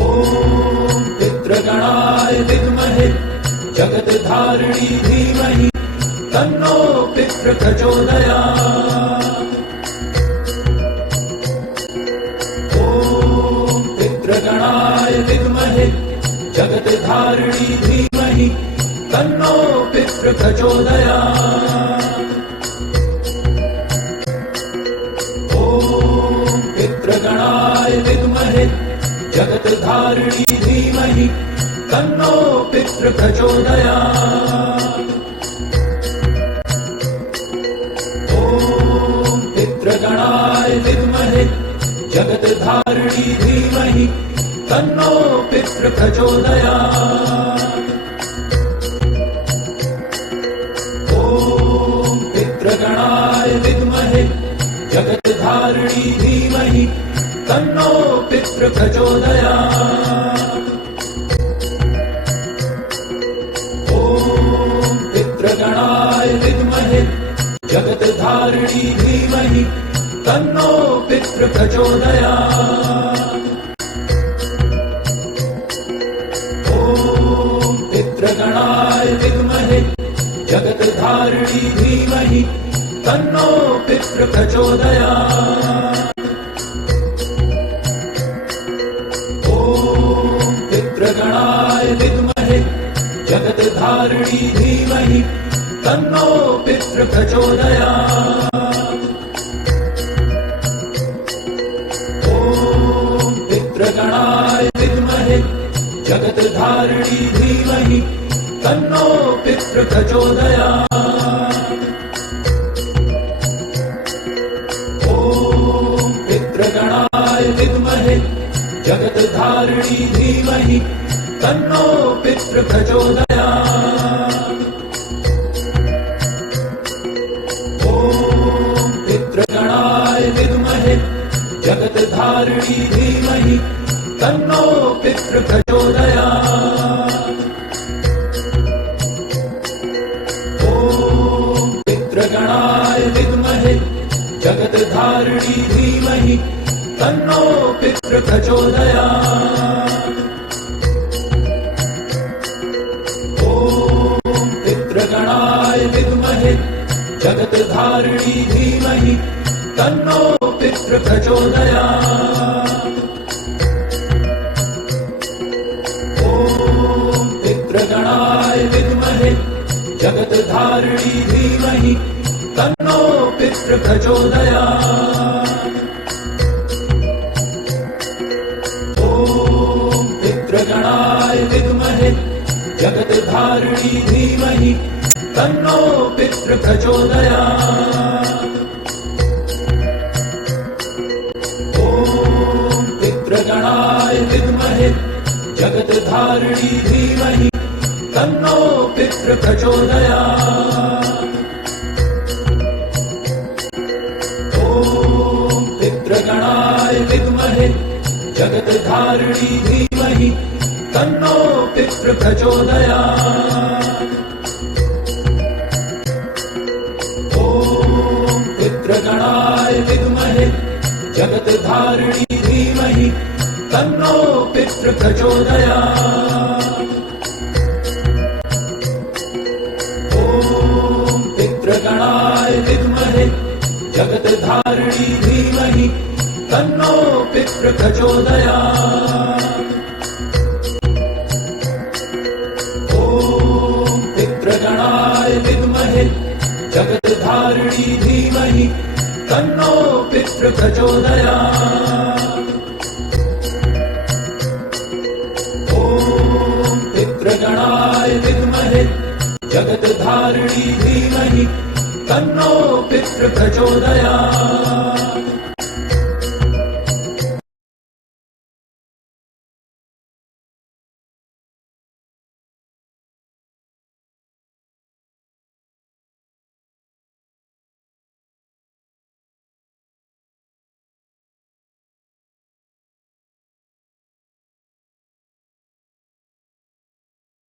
ॐ पितृगणाय विद्महे जगद्धारिणी धीमहि तन्नो पितृप्रचोदयात्। ॐ पितृगणाय विद्महे जगद्धारिणी धीमहि तन्नो पितृप्रचोदयात्। ॐ पितृगणाय विद्महे जगद्धारिणी धीमहि तन्नो पितृप्रचोदयात्। ॐ पितृगणाय विद्महे जगद्धारिणी धीमहि तन्नो पितृप्रचोदयात्। ॐ पितृगणाय विद्महे जगद्धारिणी धीमहि तन्नो पितृप्रचोदयात्। ॐ पितृगणाय विद्महे जगद्धारिणी धीमहि तन्नो पितृप्रचोदयात्। ॐ पितृगणाय विद्महे जगद्धारिणी धीमहि तन्नो पितृप्रचोदयात्। ॐ पितृगणाय विद्महे जगद्धारिणी धीमहि तन्नो पितृप्रचोदयात्। ॐ पितृगणाय विद्महे जगद्धारिणी धीमहि तन्नो पितृप्रचोदयात्। ॐ पितृगणाय विद्महे जगद्धारिणी धीमहि तन्नो पितृप्रचोदयात्। ॐ पितृगणाय विद्महे जगद्धारिणी धीमहि तन्नो पितृप्रचोदयात्। ॐ पितृगणाय विद्महे जगद्धारिणी धीमहि तन्नो पितृप्रचोदयात्। ॐ पितृगणाय विद्महे जगद्धारिणी धीमहि तन्नो पितृप्रचोदयात्। ॐ पितृगणाय विद्महे जगद्धारिणी धीमहि तन्नो पितृप्रचोदयात्। ॐ पितृगणाय विद्महे जगद्धारिणी धीमहि तन्नो पितृप्रचोदयात्। ॐ पितृगणाय विद्महे जगद्धारिणी धीमहि तन्नो पितृप्रचोदयात्। ॐ पितृगणाय विद्महे जगद्धारिणी धीमहि तन्नो पितृप्रचोदयात्। ॐ पितृगणाय विद्महे जगद्धारिणी धीमहि तन्नो पितृप्रचोदयात्। ॐ पितृगणाय विद्महे जगद्धारिणी धीमहि तन्नो पितृप्रचोदयात्। ॐ पितृगणाय विद्महे जगद्धारिणी धीमहि तन्नो पितृप्रचोदयात्। ॐ पितृगणाय विद्महे जगद्धारिणी धीमहि तन्नो पितृप्रचोदयात्।